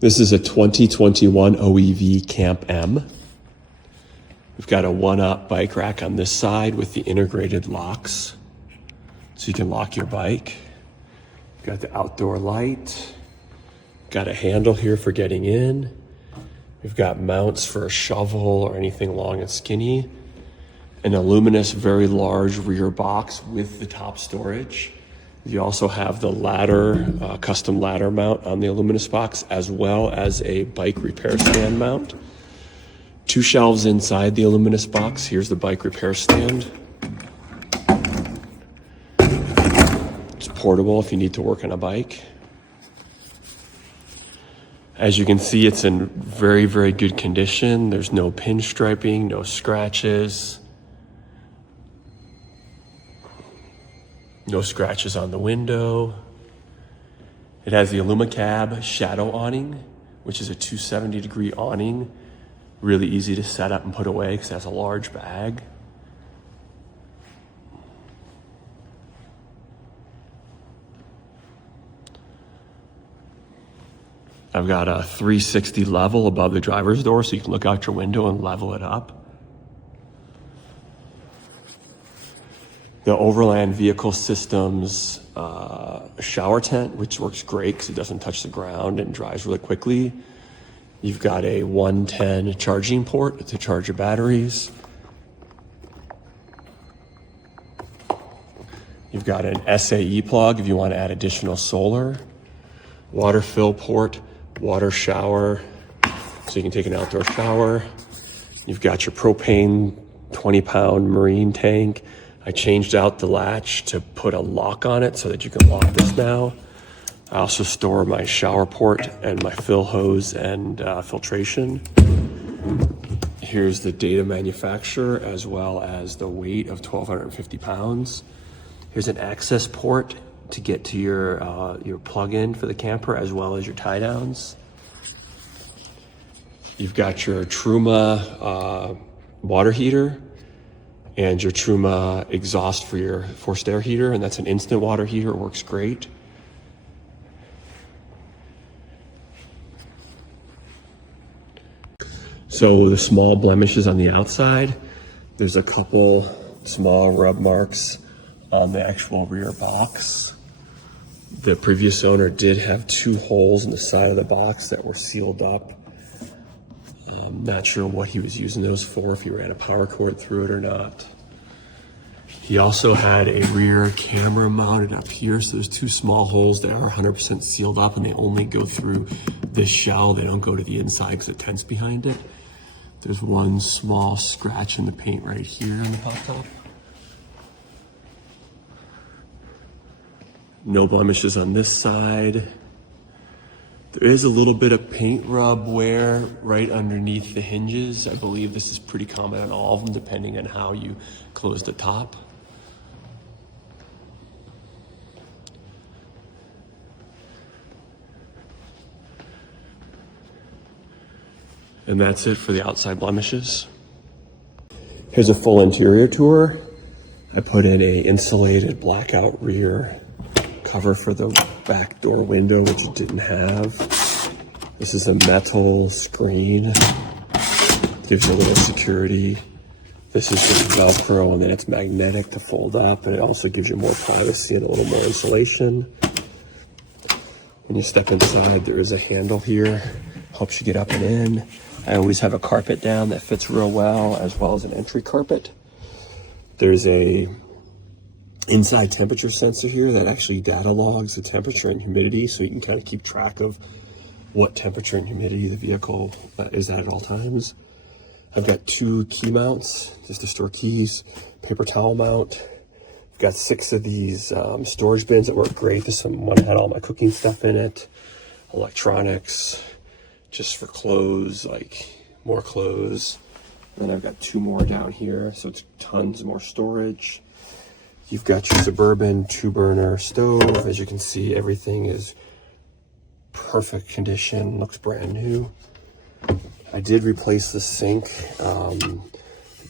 This is a 2021 OEV Camp M. We've got a one-up bike rack on this side with the integrated locks, so you can lock your bike. Got the outdoor light. Got a handle here for getting in. We've got mounts for a shovel or anything long and skinny. An aluminous, very large rear box with the top storage. You also have the ladder, custom ladder mount on the aluminous box, as well as a bike repair stand mount. 2 shelves inside the aluminous box. Here's the bike repair stand. It's portable if you need to work on a bike. As you can see, it's in very, very good condition. There's no pinstriping, no scratches. No scratches on the window. It has the Alumacab shadow awning, which is a 270-degree awning. Really easy to set up and put away because it has a large bag. I've got a 360 level above the driver's door, so you can look out your window and level it up. The Overland Vehicle Systems shower tent, which works great because it doesn't touch the ground and dries really quickly. You've got a 110 charging port to charge your batteries. You've got an SAE plug if you want to add additional solar. Water fill port, water shower, so you can take an outdoor shower. You've got your propane 20-pound marine tank. I changed out the latch to put a lock on it so that you can lock this now. I also store my shower port and my fill hose and filtration. Here's the data manufacturer as well as the weight of 1,250 pounds. Here's an access port to get to your plug-in for the camper as well as your tie-downs. You've got your Truma water heater and your Truma exhaust for your forced air heater, and that's an instant water heater. It works great. So the small blemishes on the outside, there's a couple small rub marks on the actual rear box. The previous owner did have 2 holes in the side of the box that were sealed up. Not sure what he was using those for, if he ran a power cord through it or not. He also had a rear camera mounted up here, so there's 2 small holes that are 100% sealed up, and they only go through this shell. They don't go to the inside because the tent's behind it. There's 1 small scratch in the paint right here on the pop top. No blemishes on this side. There is a little bit of paint rub wear right underneath the hinges. I believe this is pretty common on all of them, depending on how you close the top. And that's it for the outside blemishes. Here's a full interior tour. I put in a insulated blackout rear cover for the back door window, which it didn't have. This is a metal screen. Gives you a little security. This is just Velcro, and then it's magnetic to fold up, and it also gives you more privacy and a little more insulation. When you step inside, there is a handle here. Helps you get up and in. I always have a carpet down that fits real well, as well as an entry carpet. There's a inside temperature sensor here that actually data logs the temperature and humidity, so you can kind of keep track of what temperature and humidity the vehicle is at all times. I've got 2 key mounts just to store keys, paper towel mount. I've got 6 of these storage bins that work great. This one had all my cooking stuff in it, electronics, just for clothes, like more clothes. And then I've got 2 more down here, so it's tons more storage. You've got your Suburban 2-burner stove. As you can see, everything is perfect condition, looks brand new. I did replace the sink.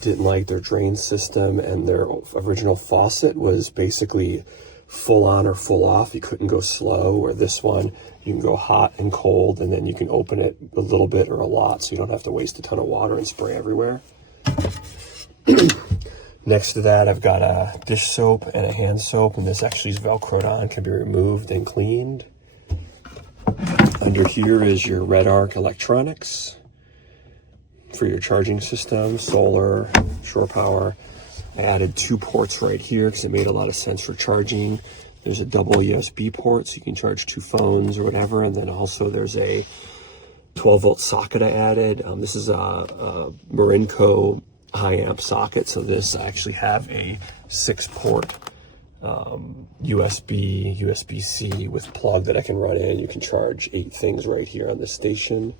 Didn't like their drain system, and their original faucet was basically full on or full off. You couldn't go slow. Or this one, you can go hot and cold, and then you can open it a little bit or a lot, so you don't have to waste a ton of water and spray everywhere. Next to that, I've got a dish soap and a hand soap, and this actually is Velcroed on, can be removed and cleaned. Under here is your Red Arc electronics for your charging system, solar, shore power. I added 2 ports right here because it made a lot of sense for charging. There's a double USB port, so you can charge 2 phones or whatever, and then also there's a 12-volt socket I added. This is a Marinco high amp socket, so this I actually have a 6-port USB-C with plug that I can run in. You can charge 8 things right here on this station.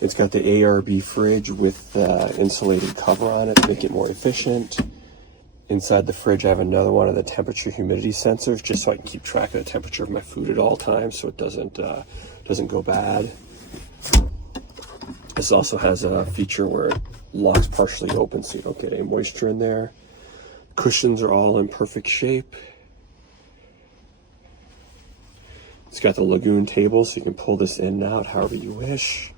It's got the ARB fridge with the insulated cover on it to make it more efficient. Inside the fridge, I have another one of the temperature humidity sensors, just so I can keep track of the temperature of my food at all times, so it doesn't go bad. This also has a feature where it locks partially open so you don't get any moisture in there. Cushions are all in perfect shape. It's got the Lagoon table, so you can pull this in and out however you wish.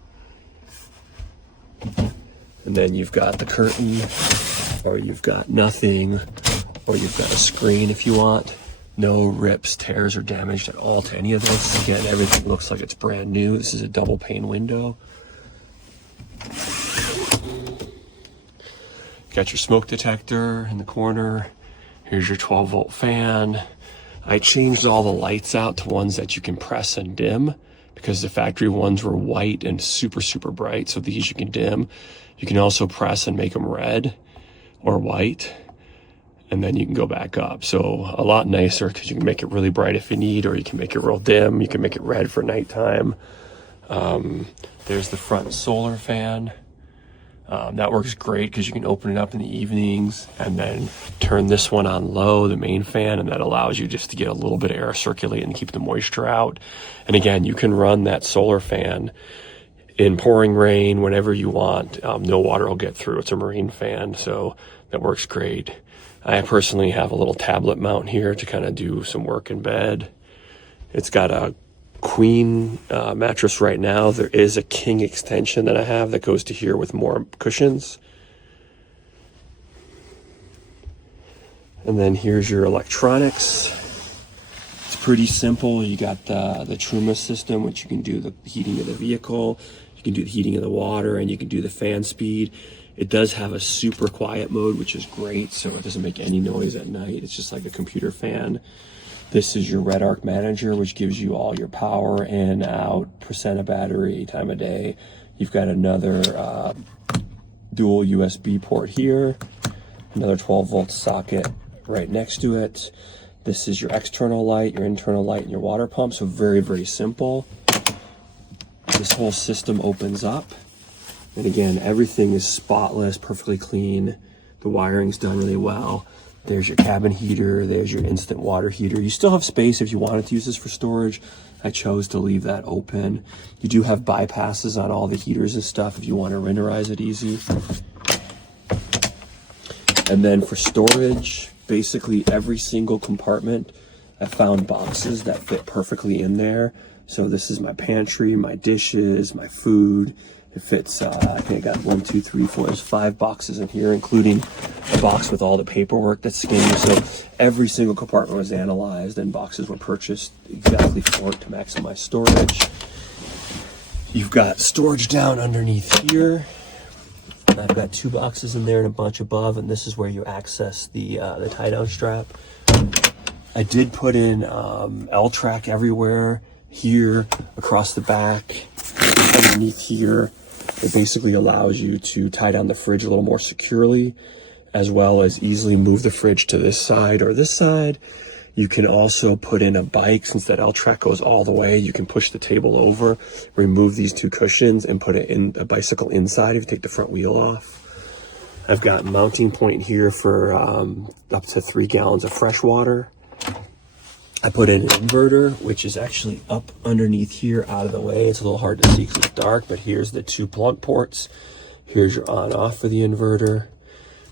And then you've got the curtain, or you've got nothing, or you've got a screen if you want. No rips, tears, or damage at all to any of this. Again, everything looks like it's brand new. This is a double pane window. Got your smoke detector in the corner. Here's your 12-volt fan. I changed all the lights out to ones that you can press and dim, because the factory ones were white and super, super bright. So these you can dim. You can also press and make them red or white, and then you can go back up. So a lot nicer, because you can make it really bright if you need, or you can make it real dim. You can make it red for nighttime. There's the front solar fan. That works great because you can open it up in the evenings and then turn this one on low, the main fan, and that allows you just to get a little bit of air circulating and keep the moisture out. And again, you can run that solar fan in pouring rain whenever you want. No water will get through. It's a marine fan, so that works great. I personally have a little tablet mount here to kind of do some work in bed. It's got a queen mattress right now. There is a king extension that I have that goes to here with more cushions. And then here's your electronics. It's pretty simple. You got the Truma system, which you can do the heating of the vehicle, you can do the heating of the water, and you can do the fan speed. It does have a super quiet mode, which is great, so it doesn't make any noise at night. It's just like a computer fan. This is your Red Arc Manager, which gives you all your power in, out, percent of battery, time of day. You've got another dual USB port here, another 12-volt socket right next to it. This is your external light, your internal light, and your water pump. So very, very simple. This whole system opens up. And again, everything is spotless, perfectly clean. The wiring's done really well. There's your cabin heater, there's your instant water heater. You still have space if you wanted to use this for storage. I chose to leave that open. You do have bypasses on all the heaters and stuff if you want to winterize it easy. And then for storage, basically every single compartment, I found boxes that fit perfectly in there. So this is my pantry, my dishes, my food. It fits, I think I got 1, 2, 3, 4, there's 5 boxes in here, including a box with all the paperwork that's scanned. So every single compartment was analyzed and boxes were purchased exactly for it to maximize storage. You've got storage down underneath here. I've got 2 boxes in there and a bunch above, and this is where you access the tie-down strap. I did put in L-track everywhere, here, across the back, underneath here. It basically allows you to tie down the fridge a little more securely, as well as easily move the fridge to this side or this side. You can also put in a bike. Since that L-track goes all the way, you can push the table over, remove these 2 cushions, and put it in a bicycle inside if you take the front wheel off. I've got a mounting point here for up to 3 gallons of fresh water. I put in an inverter, which is actually up underneath here out of the way. It's a little hard to see because it's dark, but here's the 2 plug ports. Here's your on-off for the inverter.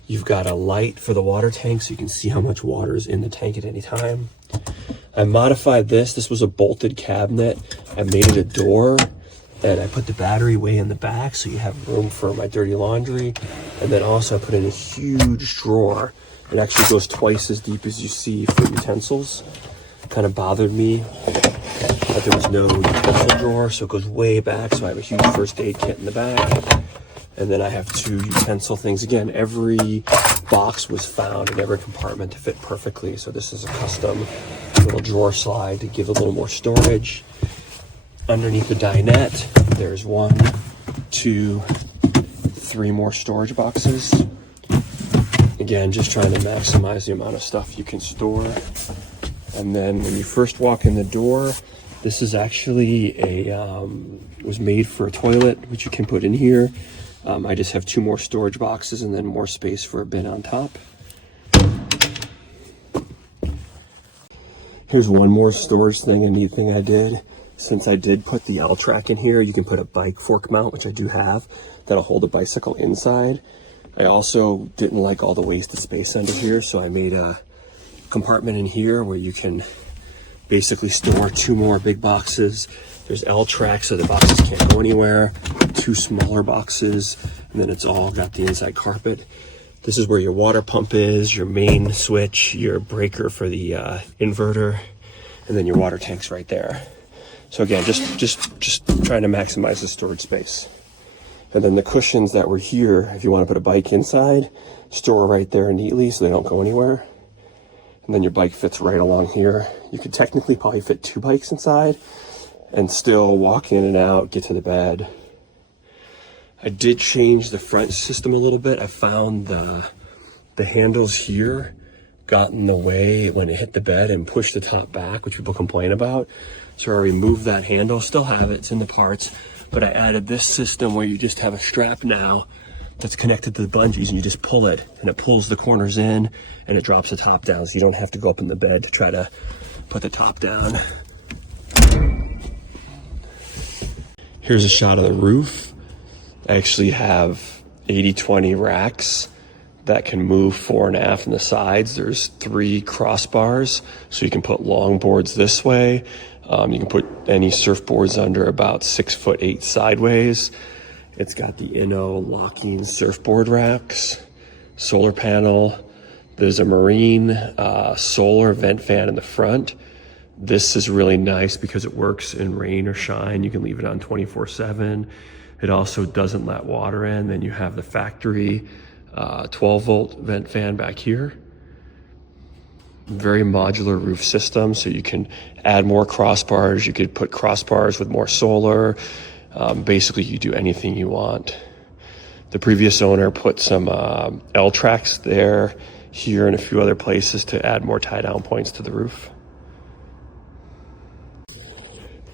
You've got a light for the water tank so you can see how much water is in the tank at any time. I modified this. This was a bolted cabinet. I made it a door, and I put the battery way in the back so you have room for my dirty laundry. And then also I put in a huge drawer. It actually goes twice as deep as you see for utensils. Kind of bothered me that there was no utensil drawer, so it goes way back. So I have a huge first aid kit in the back. And then I have 2 utensil things. Again, every box was found in every compartment to fit perfectly. So this is a custom little drawer slide to give a little more storage. Underneath the dinette, there's 1, 2, 3 more storage boxes. Again, just trying to maximize the amount of stuff you can store. And then when you first walk in the door, this is actually it was made for a toilet, which you can put in here. I just have 2 more storage boxes and then more space for a bin on top. Here's one more storage thing, a neat thing I did. Since I did put the L-track in here, you can put a bike fork mount, which I do have, that'll hold a bicycle inside. I also didn't like all the wasted space under here, so I made a compartment in here where you can basically store 2 more big boxes. There's L-tracks so the boxes can't go anywhere, 2 smaller boxes, and then it's all got the inside carpet. This is where your water pump is, your main switch, your breaker for the inverter, and then your water tank's right there. So again, just trying to maximize the storage space. And then the cushions that were here, if you want to put a bike inside, store right there neatly so they don't go anywhere. And then your bike fits right along here. You could technically probably fit 2 bikes inside and still walk in and out, get to the bed. I did change the front system a little bit. I found the handles here got in the way when it hit the bed and pushed the top back, which people complain about. So I removed that handle, still have it, it's in the parts, but I added this system where you just have a strap now that's connected to the bungees and you just pull it and it pulls the corners in and it drops the top down so you don't have to go up in the bed to try to put the top down. Here's a shot of the roof. I actually have 80/20 racks that can move 4 and a half on the sides. There's 3 crossbars, so you can put long boards this way. You can put any surfboards under about 6'8" sideways. It's got the Inno locking surfboard racks, solar panel. There's a marine solar vent fan in the front. This is really nice because it works in rain or shine. You can leave it on 24/7. It also doesn't let water in. Then you have the factory 12-volt vent fan back here. Very modular roof system, so you can add more crossbars. You could put crossbars with more solar. Basically, you do anything you want. The previous owner put some L-tracks there, here, and a few other places to add more tie-down points to the roof.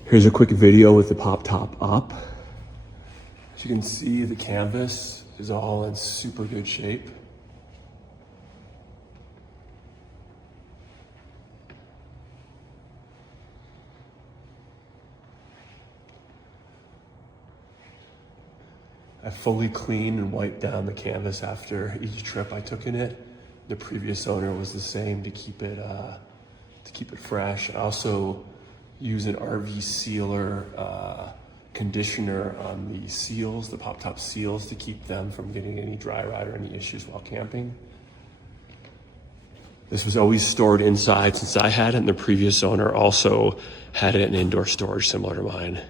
Here's a quick video with the pop top up. As you can see, the canvas is all in super good shape. I fully cleaned and wiped down the canvas after each trip I took in it. The previous owner was the same to keep it fresh. I also use an RV sealer conditioner on the seals, the pop top seals, to keep them from getting any dry rot or any issues while camping. This was always stored inside since I had it, and the previous owner also had it in indoor storage similar to mine.